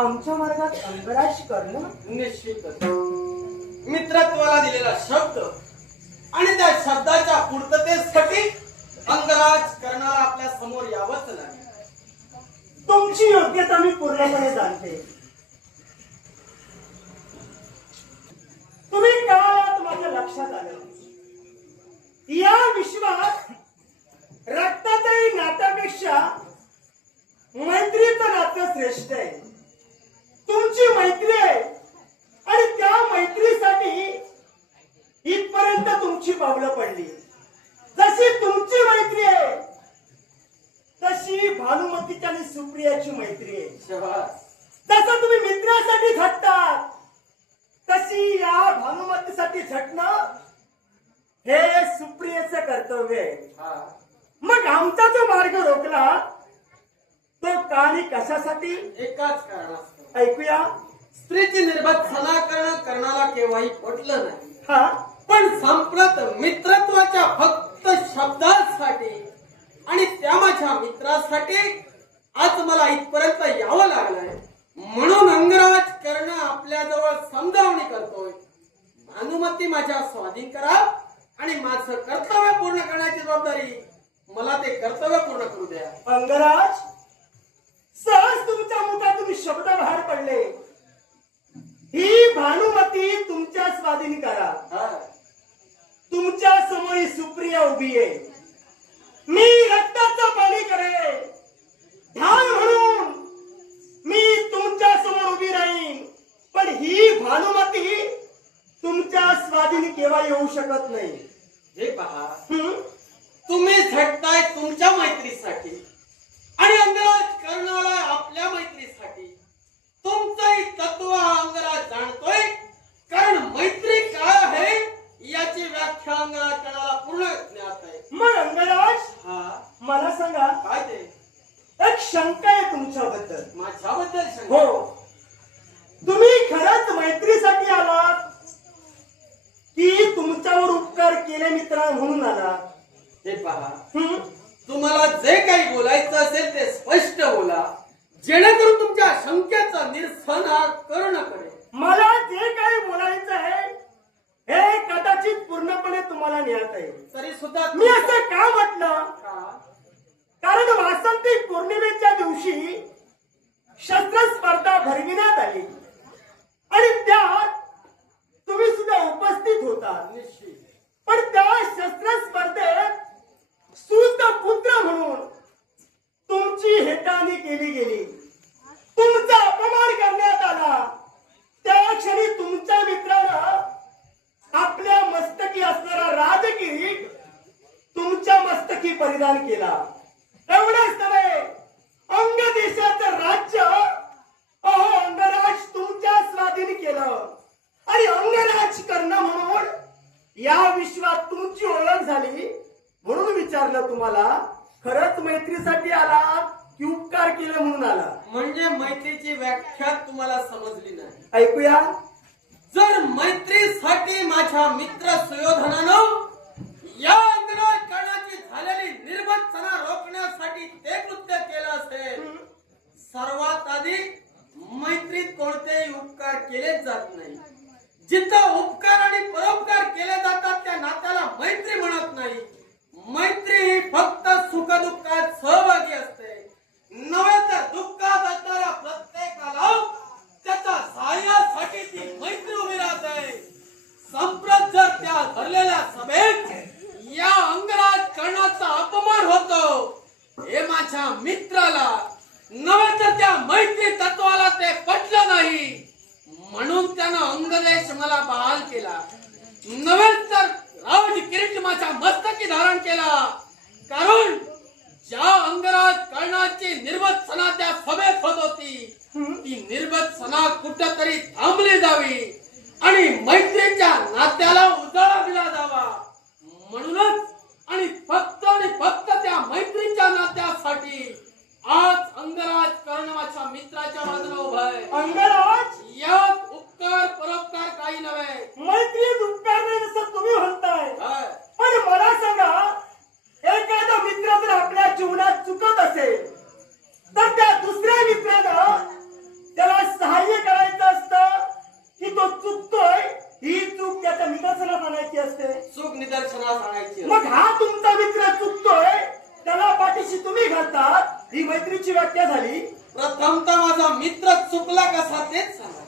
आमच्या मार्गात अंगराज करणं निश्चितच मित्रत्वाला दिलेला शब्द आणि त्या शब्दाच्या पूर्ततेसाठी अंगराज करणारा आपल्या समोर यावंच लागेल. तुमची योग्यता मी पूर्णपणे जाणते. तुम्ही काळात माझ्या लक्षात आलं. या विश्वात रक्ताच्याही नात्यापेक्षा मैत्रीचं नातं श्रेष्ठ आहे. तुमची मैत्री आहे आणि त्या मैत्रीसाठी इथपर्यंत तुमची पावलं पडली. जशी तुमची मैत्री आहे तशी भानुमतीची आणि सुप्रियाची मैत्री आहे. शाबास. तसं तुम्ही मित्रासाठी झटतात तशी या भानुमतीसाठी झटणं हे सुप्रियेचं कर्तव्य आहे. हा. मग आमचा जो मार्ग रोखला तो का आणि कशासाठी एकाच कारणास्तव ऐकूया. स्त्रीची निर्भत्सना करणं कर्णाला केव्हाही पटलं नाही. हा पण संप्रत मित्रत्वाच्या फक्त शब्दासाठी आणि त्या माझ्या मित्रासाठी आज मला इथपर्यंत यावं लागलंय. म्हणून अंगराज करणं आपल्याजवळ समजावणी करतोय. भानुमती माझ्या स्वाधीन करा आणि माझं कर्तव्य पूर्ण करण्याची जबाबदारी मला ते कर्तव्य पूर्ण करू द्या. अंगराज, सहज तुमच्या मुखातून शब्द बाहेर पडले. ही भानुमती तुमच्या स्वाधीन करा. हा. तुमच्या समोर ही सुप्रिया उभी आहे. मी रक्ताचं पाणी करे ढाल म्हणून मी तुमच्या समोर उभी राहीन. पण ही भानुमती तुमच्या स्वाधीन केव्हा येऊ शकत नाही. हे पहा, हं? तुम्ही झटताय तुमच्या मैत्रीसाठी आणि अंगराज करणारा आपल्या मैत्रीसाठी. तुमचंही तत्व हा अंगराज जाणतोय. कारण मैत्री काय आहे याची व्याख्या अंगराज करणारा पूर्ण ज्ञात आहे. मग अंगराज, हा. मला सांगा, काय ते? एक शंका आहे तुमच्याबद्दल. माझ्याबद्दल शंका? हो, तुम्ही खरंच मैत्रीसाठी आलात की तुमच्यावर उपकार केले मित्र म्हणून आलात? हे पहा, हं? तुम्हाला जे काही बोलायचं असेल ते स्पष्ट बोला, जेणेकरून तुमच्या शंकेचं निरसन हा कर्ण करेल. मला जे काही बोलायचं आहे हे कदाचित पूर्णपणे तुम्हाला ज्ञात आहे. तरी सुद्धा मी असं का म्हटलं? का? कारण वासंती पौर्णिमेच्या दिवशी शस्त्र स्पर्धा भरविण्यात आली आणि त्यात तुम्ही सुद्धा उपस्थित होता. निश्चित. पण त्या शस्त्र स्पर्धेत सूत पुत्र म्हणून तुमची हेटाळणी केली गेली. तुमचा अपमान करण्यात आला. त्या क्षणी तुमच्या मित्रानं आपल्या मस्तकी असणारा राजकिरीट तुमच्या मस्तकी परिधान केला. एवढंच नव्हे, अंग देशाचं राज्य अंगराज तुमच्या स्वाधीन केलं आणि अंगराज करणं म्हणून या विश्वात तुमची ओळख झाली. म्हणून विचारलं तुम्हाला, खरंच मैत्रीसाठी आला की उपकार केले म्हणून आला? म्हणजे मैत्रीची व्याख्या तुम्हाला समजली नाही. ऐकूया. जर मैत्रीसाठी माझ्या मित्र सुयोधनानं या अंगराज करण्याची झालेली निर्भत्सना रोखण्यासाठी ते कृत्य केलं असेल, सर्वात आधी मैत्रीत कोणतेही उपकार केलेच जात नाही. जिथं उपकार आणि परोपकार केले जातात त्या नात्याला मैत्री म्हणत नाही. मैत्री ही फक्त सुखदुःखात सहभागी असते. नव्हे तर दुःखात असणाऱ्या प्रत्येकाला त्याच्या सहाय्यासाठी ती मैत्री उभी राहते. संप्रत जर त्या धरलेल्या सभेत या अंगराज करण्याचा अपमान होतो हे माझ्या मित्राला, नव्हे तर त्या मैत्री तत्वाला ते पटलं नाही. म्हणून त्यानं अंगदेश मला बहाल केला. नव्हे तर राज किरीट माझ्या मस्तकी धारण केला. कारण ज्या अंगराज कर्णाची निर्भत्सना त्या सभेत होत होती ती निर्भत्सना कुठंतरी थांबली जावी आणि मैत्रीच्या नात्याला उजाळा दिला जावा. म्हणूनच आणि फक्त त्या मैत्रीच्या नात्यासाठी आज अंगराज कर्ण माझ्या मित्राच्या बाजूला उभा आहे. अंगराज, यात उपकार परोपकार काही नव्हे. मैत्रीत उपकार नाही जसं तुम्ही म्हणताय. होय. पण मला सांगा, एखादा मित्र जर आपल्या जीवनात चुकत असेल तर त्या दुसऱ्या मित्रानं त्याला चुकला कसा तेच सांगा.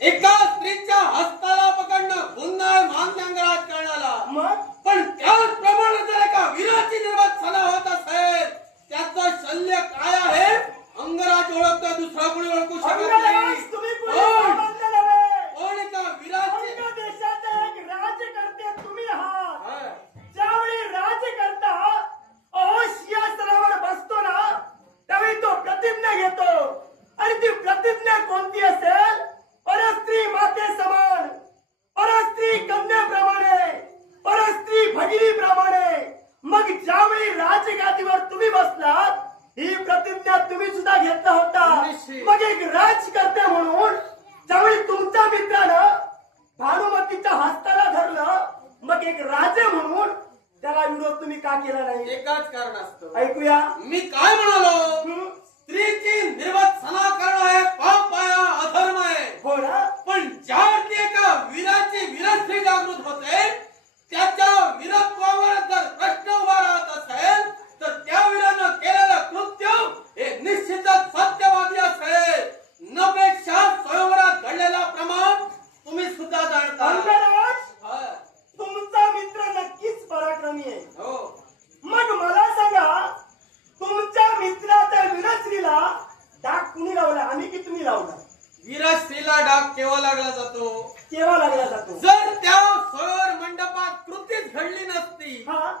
एका स्त्रीच्या हस्ताला पकडणं गुन्हा मान्य अंगराज करण्याला, मग पण त्याचप्रमाणे जर एका वीराची निर्वासना होत असेल, त्याचं शल्य काय आहे अंगराज ओळखतो, दुसरा कोणी ओळखू शकत अंगराज, नाही. तुम्ही कोणी पण सामान्य नव्हे. पण एका वीराची अंग देशाचा एक राज्यकर्ते तुम्ही आहात. हा. ज्यावेळी राज्यकर्ता अहो सिंहासनावर बसतो ना, त्यावेळी तो प्रतिज्ञा घेतो. आणि ती प्रतिज्ञा कोणती असेल? परस्त्री माते समान, परस्त्री कन्याप्रमाणे, परस्त्री भगिनीप्रमाणे. मग ज्यावेळी राजगादीवर तुम्ही बसलात, ही प्रतिज्ञा तुम्ही सुद्धा घेतला होता. निश्चित. मग एक राजकर्ते म्हणून ज्यावेळी तुमच्या मित्रानं भानुमतीच्या हस्ताला धरलं, मग एक राजे म्हणून त्याला विरोध तुम्ही का केला नाही? एकाच कारण असतं. ऐकूया. मी काय म्हणालो? हं? स्त्रीची निर्वत्सना करणं हे पाप आहे, अधर्म आहे. हो ना? पण ज्यावरती एका वीराची वीरश्री जागृत होते, त्याच्या वीरत्वावर जर प्रश्न उभा राहत असेल, तर त्या वीरानं केलेलं कृत्य हे निश्चितच सत्यवादी असेल. नपेक्षा स्वयंवरात घडलेला प्रमाण तुम्ही सुद्धा जाणता. अंगराज, हा. तुमचा मित्र नक्कीच पराक्रमी आहे. हो. मग मला सांगा, तुमच्या मित्राच्या वीरश्रीला डाग कुणी लावला? आम्ही की तुम्ही लावला? वीरश्रीला डाग केव्हा लागला जातो? केव्हा लागला जातो? जर त्या स्वयंवर मंडपात कृतीच घडली नसती, हा,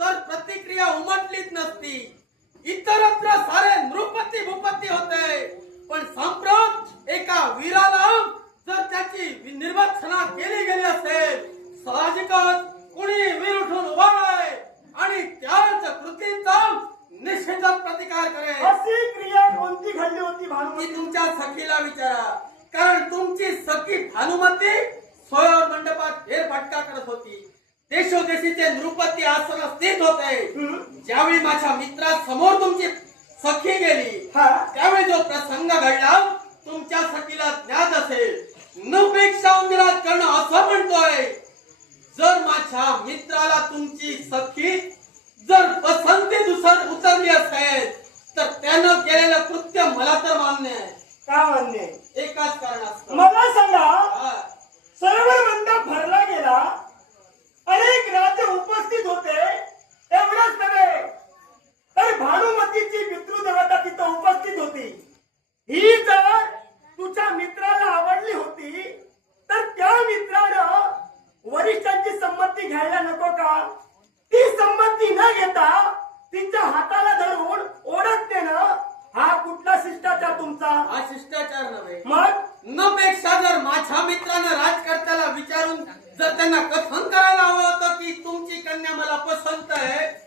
तर प्रतिक्रिया उमटलीच नसती. इतरत्र सारे नृपती भूपती होते, पण संप्रत एका वीराला जर त्याची निर्वत्सना केली गेली असेल, साहजिकच कुणी वीर उठून उभा आहे आणि त्याच कृतीचा निश्चितच प्रतिकार करेल. अशी क्रिया कोणती घडली होती ती भानुमती? तुमच्या सखीला विचारा, कारण तुमची सखी भानुमती स्वयंवर मंडपात फेरफटका करत होती. देशोदेशीचे नृपती आसन स्थित होते. हं? ज्यावेळी माझ्या मित्रासमोर तुमची सखी गेली, हा, त्यावेळी जो प्रसंग घडला तुमच्या सखीला ज्ञात असेल. नपेक्षा अंगराज करणं असं म्हणतोय, जर माझ्या मित्राला तुमची सखी जर पसंती उतरली असेल, तर त्यानं केलेलं कृत्य मला तर मान्य आहे. का मान्य? एकाच कारण असतं. मला सांगा, हा. सरोवर मंडप भरला गेला, अनेक राजे उपस्थित होते. एवढंच नव्हे, तर भानुमतीची पितृदेवता तिथं उपस्थित होती. ही जर तुझ्या मित्राला आवडली होती, तर त्या मित्रानं वरिष्ठांची संमती घ्यायला नको का? ती संमती न घेता तिच्या हाताला धरून ओढत देणं हा कुठला शिष्टाचार तुमचा? हा शिष्टाचार नव्हे. मग नपेक्षा जर माझ्या मित्रानं राजकर्त्याला विचारून जर त्यांना कथन करायला हवं होतं की तुमची कन्या मला पसंत आहे,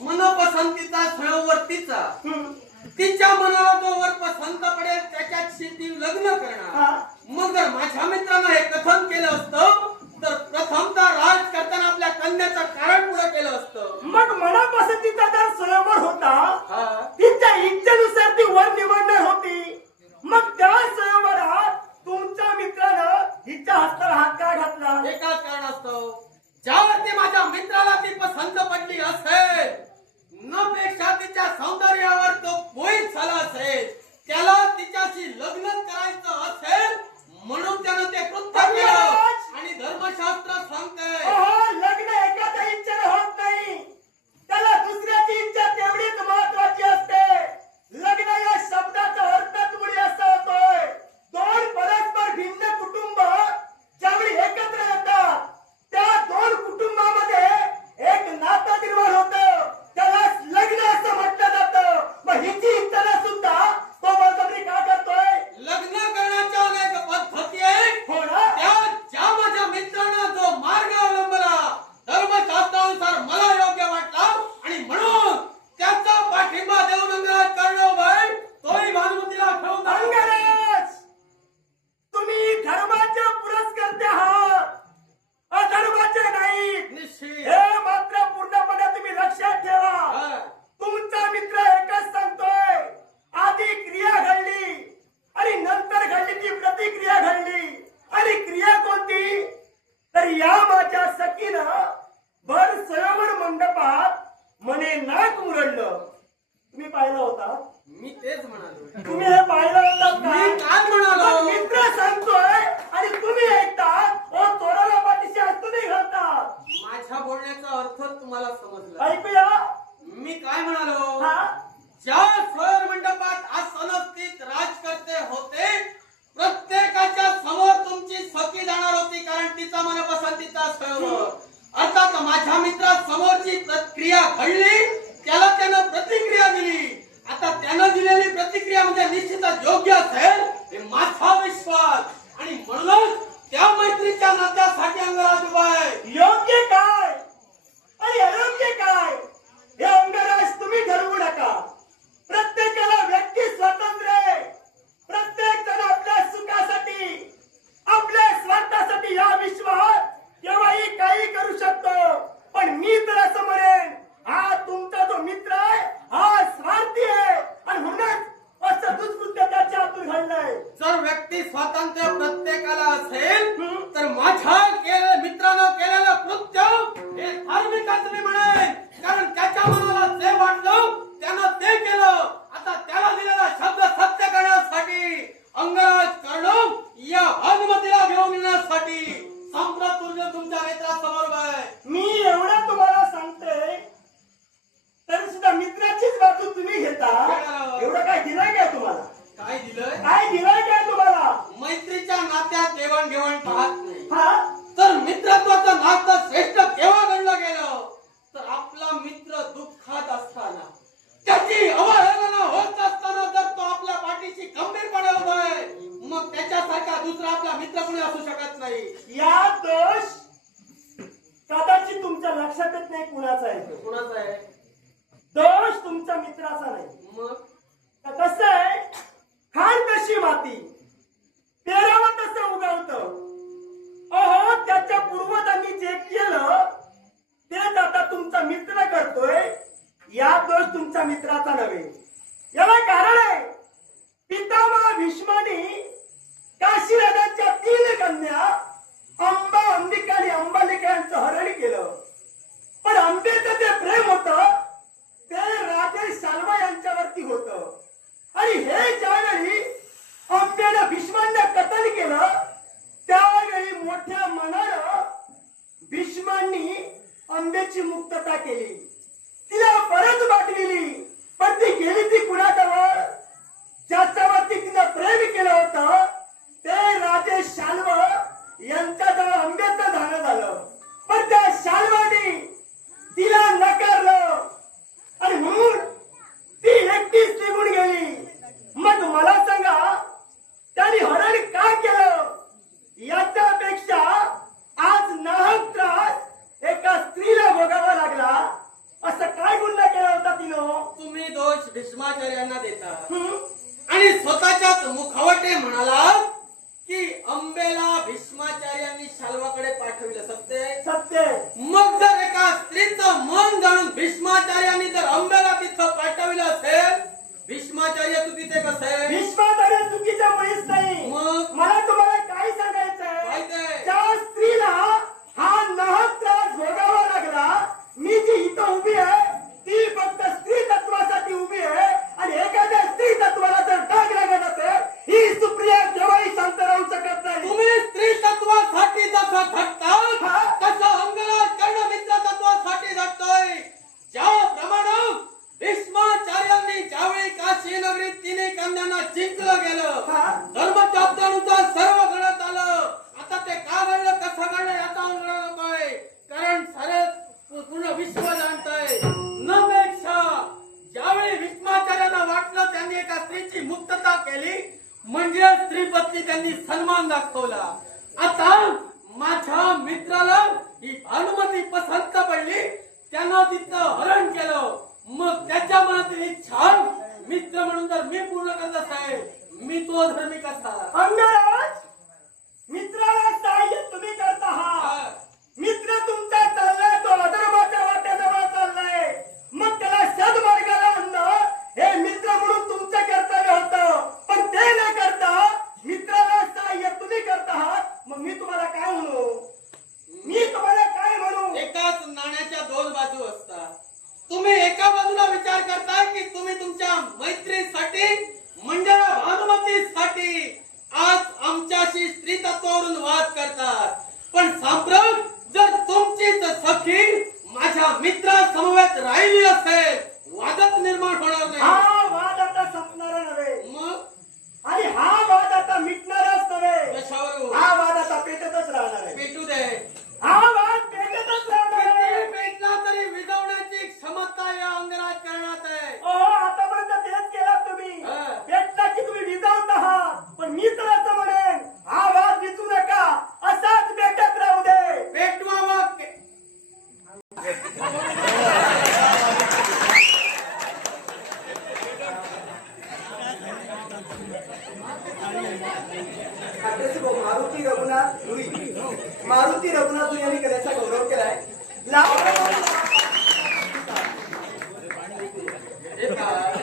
मनपसंतीचा स्वयंवरतीचा, हं, तिच्या मनाला जो वर पसंत पडेल त्याच्याशी ती लग्न हा. करणार. मग जर माझ्या मित्रानं हे कथन केलं असतं, तर प्रथमतः राजकर्त्यानं आपल्या कन्याचं कारण पुढे केलं असतं. मग मनापसंतीचा जर स्वयंवर होता, हा. तिच्या इच्छेनुसार ती वर निवडणार होती. मग त्या स्वयंवरात तुमच्या मित्रानं हिच्या हस्ताला हात का घातला? एकाच कारण असतं, ज्यावरती माझ्या मित्राला ती पसंत पडली असेल, नपेक्षा तिच्या सौंदर्यावर तो मोहित झाला असेल, त्याला तिच्याशी लग्न करायचं असेल, म्हणून त्यानं ते कृत्य केलं. आणि धर्मशास्त्र सांगते, अहो, लग्न एखाद्या इच्छेने होत नाही, त्याला दुसऱ्याची इच्छा तेवढीच महत्वाची असते. लग्न या शब्दाचा अर्थच मुळी असा होतोय, दोन परस्पर भिन्न कुटुंब ज्यावेळी एकत्र येतात, त्या दोन कुटुंबामध्ये एक नातं निर्माण होतं, त्याला लग्न असं म्हटलं जातं. मग हिची इच्छा सुद्धा तो बळजबरी का करतोय? लग्न करण्याच्या अनेक पद्धती आहेत. हो ना? त्या ज्या माझ्या मित्रानं जो मार्ग अवलंबला, धर्मशास्त्रानुसार मला योग्य वाटला, आणि म्हणून त्याचा पाठिंबा देऊन अंगराज करणं भाई तोही भानुमतीला ठेवून टाकला. अंगराज, तुम्ही धर्माचे पुरस्कर्ते आहात, अधर्माचे नाही. निश्चित. हे मात्र पूर्णपणे तुम्ही लक्षात ठेवा. हा. तुमचा मित्र एकच सांगतोय, आधी क्रिया घडली आणि नंतर घडली ती प्रतिक्रिया घडली. आणि क्रिया कोणती? तर या माझ्या सखीनं भर स्वयंवर मंडपात म्हणे नाक मुरडलं. तुम्ही पाहिलं होता? मी तेच म्हणालो. तुम्ही हे पाहिलं होतं का? माझ्या मित्रा समोरची प्रतिक्रिया घडली, त्याला त्यानं प्रतिक्रिया दिली. आता त्यानं दिलेली प्रतिक्रिया म्हणजे निश्चितच योग्य असेल हे माझा विश्वास. आणि म्हणूनच त्या मैत्रीच्या नात्यासाठी अंगराज उभा आहे. योग्य काय आणि अयोग्य काय हे अंगराज तुम्ही ठरवू नका. प्रत्येकाला व्यक्ती स्वातंत्र्य आहे. प्रत्येक जण आपल्या सुखासाठी आपल्या स्वार्थासाठी या विश्वात केव्हाही काही करू शकतो. पण मी तर असं म्हणेन, हा तुमचा जो मित्र आहे हा स्वार्थी आहे आणि म्हणूनच असं दुष्कृत्य त्याच्या हातून घडलंय. जर व्यक्ती स्वातंत्र्य प्रत्येकाला असेल तर माझ्या मित्रानं केलेलं कृत्य हे धार्मिकच मी म्हणेन. कारण त्याच्या मनाला जे वाटलं त्यानं ते केलं. आता त्याला दिलेला शब्द सत्य करण्यासाठी अंगराज करणं या भानुमतीला घेऊन येण्यासाठी संप्रत तुमच्या मित्रासमोर आहे. मी एवढं तुम्हाला सांगते तरी सुद्धा मित्राचीच बाजू तुम्ही घेता. एवढं काय दिलंय काय तुम्हाला? काय दिलंय? काय दिलंय काय तुम्हाला? मैत्रीच्या नात्यात देवाणघेवाण पाहत नाही. हा तर मित्रत्वाचं नातं श्रेष्ठ केव्हा गणलं गेलं तर आपला मित्र दुःखात असताना, त्याची अवहेलना होत असताना जर तो आपल्या पाठीशी खंबीरपणे उभा आहे, मग त्याच्यासारखा दुसरा आपला मित्र कोणी असू शकत नाही. या दोष कदाचित तुमच्या लक्षात येत नाही कुणाचा आहे तो. कोणाचा आहे? दोष तुमच्या मित्राचा नाही. मग कसं आहे, खाण तशी माती पेरावं तसं उगवतं. अहो त्याच्या पूर्वजांनी जे केलं तेच आता तुमचा मित्र करतोय. या दोष तुमच्या मित्राचा नव्हे. याला कारण आहे, पितामह भीष्मानी काशीराजांच्या 3 कन्या अंबा, अंबिका आणि अंबालिका यांचं हरण केलं. पण अंबेचं जे प्रेम होतं ते राजे शाल्वा यांच्यावरती होतं. आणि हे ज्यावेळी अंबेनं भीष्मांना कतल केलं त्यावेळी मोठ्या मनानं भीष्मांनी अंबेची मुक्तता केली, तिला परत पाठविली. पण ती गेली ती कुणाजवळ? ज्याच्यावरती तिनं प्रेम केलं होतं ते राजे शाल्व यांच्याजवळ अंबेचं धारण झालं. पण त्या शाल्वानी तिला नकारलं आणि म्हणून ती एकटीच निघून गेली. मग मला सांगा त्यांनी हरण का केलं? याच्यापेक्षा आज नाहक त्रास एका स्त्रीला भोगावा लागला. असं काय गुन्हा केला होता तिनं? तुम्ही दोष भीष्माचार्यांना देता आणि स्वतःच्याच मुखवटे म्हणाला की अंबेला भीष्माचार्यांनी शाल्वाकडे पाठविलं. सत्य? सत्य. मग जर एका स्त्रीचं मन जाणून भीष्माचार्यांनी जर अंबेला तिथं पाठविलं असेल, भीष्माचार्य चुकीचे कसे? भीष्माचार्य चुकीच्या मुळीच नाही. मग मला तुम्हाला काय सांगायचंय, माहितीये? त्या स्त्रीला हा नाहक त्रास भोगावा लागला. मी जी इथं उभी आहे ती फक्त स्त्री तत्वासाठी उभी आहे. आणि एखाद्या स्त्री तत्वाला जर डाग लागत असेल ही सुप्रिया केव्हाही शांत राहू शकत नाही. तुम्ही स्त्री तत्वासाठी जसं झटता तसं अंगराज कर्ण मित्र तत्वासाठी झटतोय. ज्याप्रमाणे भीष्माचार्यांनी ज्यावेळी काशी नगरीत 3 कन्यांना जिंकलं गेलं, धर्मशास्त्रानुसार सर्व घडत आलं. आता ते का घडलं, कसं घडलं याचा अंगराज नकोय. कारण सारे पूर्ण विश्व जाणतंय. नपेक्षा ज्यावेळी भीष्माचार्यांना वाटलं त्यांनी एका स्त्रीची मुक्तता केली म्हणजे स्त्री पत्नी त्यांनी सन्मान दाखवला. आता माझ्या मित्राला ही भानुमती पसंत पडली, त्यानं तिचं हरण केलं. मग त्याच्या मनातील इच्छा मित्र म्हणून जर मी पूर्ण करत असेल, मी तो धर्मी कसा? अंगराज, मित्राला सहाय्य तुम्ही करता आहात. मित्र तुमचा चाललाय तो अधर्माच्या वाट्याजवळ चाललाय. मग त्याला सद्मार्गाला आणणं हे मित्र म्हणून तुमचं कर्तव्य होतं. पण ते न करता मित्राला सहाय्य तुम्ही करता आहात. मग मी तुम्हाला काय म्हणू? मी तुम्हाला काय म्हणू? एकाच नाण्याच्या 2 बाजू असतात. तुम्ही एका बाजूला विचार करताय की तुम्ही तुमच्या मैत्रीसाठी म्हणजे भानुमतीसाठी आता शिव मारुती रघुनाथ धुरी मारुती रघुनाथ धुरी यांनी कलेचा गौरव केलाय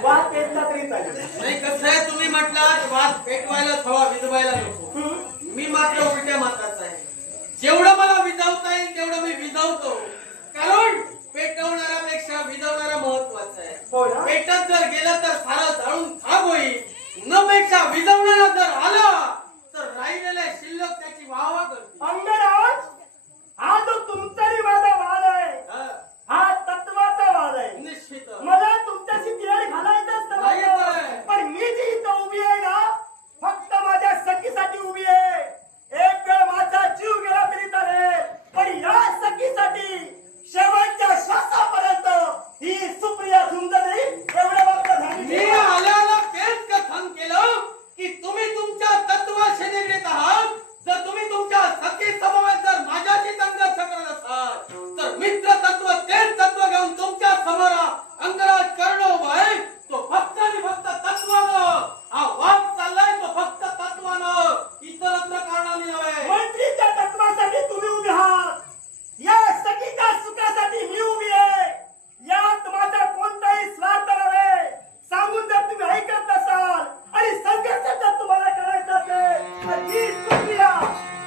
वाद पेटला तरी चालेल. नाही कसं आहे तुम्ही म्हटलात वाद पेटवायलाच हवा विझवायला नको. मी मात्र उलट्या मात्राचा आहे. जेवढं मला विझवता येईल तेवढं मी विझवतो. कारण पेटवणाऱ्यापेक्षा विझवणारा महत्वाचा आहे. हो ना? पेटत जर गेलं तर सारं जाळून खाक होईल. न पेक्षा विझवणारा जर आला तर राहिलेल्या शिल्लक त्याची वाहवा करतील. अंगराज हा जो तुमचा आणि माझा वाद आहे हा, हा तत्वाचा वाद आहे. निश्चित मला तुमच्याशी तिराड घालायचंच नाही नव्हतं. आहे. पण मी जी इथं उभी आहे ना फक्त माझ्या सखीसाठी उभी आहे. एक वेळ माझा जीव गेला तरी चालेल पण या सखीसाठी शेवटच्या श्वासापर्यंत ही सुप्रिया सुंदर नाही एवढं वाक्य मी झाली. आल्याला तेच कथन केलं की तुम्ही तुमच्या तत्वाशी निगडीत आहात. जर तुम्ही तुमच्या सखी समवेत जर माझ्याशी संघर्ष करत असाल तर मित्र तत्व तेच तत्व घेऊन तुमच्या समोर अंगराज करणं उभा आहे. तो फक्त आणि फक्त तत्वानं हा वाद चाललाय. तो फक्त तत्वानं इतरत्र कारणाने नव्हे. मैत्रीच्या तत्वासाठी तुम्ही उभे आहात. या सखीच्या सुखासाठी मी उभी आहे. यात माझा कोणताही स्वार्थ नव्हे. सांगून जर तुम्ही ऐकत नसाल आणि संघर्ष जर तुम्हाला करायचा असेल तर ही सुप्रिया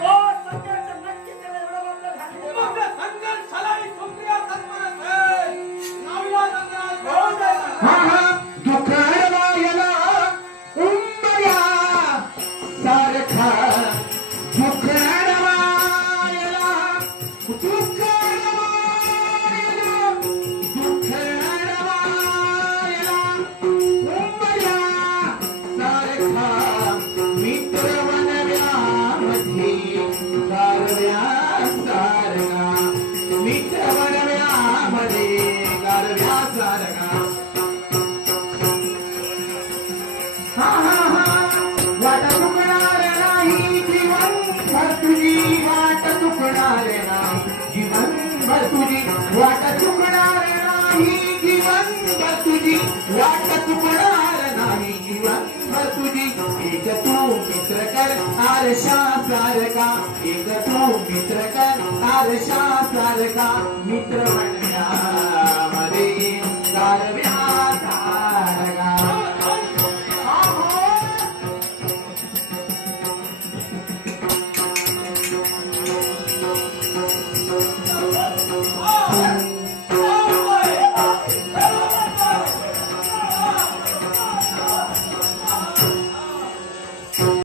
तो संघर्ष नक्की केला एवढं मात्र झालं. मग संघर्षाला ही सुप्रिया तत्पर असेल. नाविलाज अंगराज हो जाईल. हा हा दुखरवायला उंबऱ्या सारखा दुखरवायला उंबऱ्या सारखा मित्र बनव्यामध्ये गारव्या सारखा मित्र बनव्यामध्ये गारव्या सारखा वाट चुकणार नाही जीवन भर तुझी वाट चुकणार नाही जीवन भर तुझी वाट चुकणार नाही जीवन भर तुझी वाट चुकणार नाही जीवन भर तुझी एक तू मित्र कर आरशा सारखा एक तू मित्र कर आरशा सारखा मित्र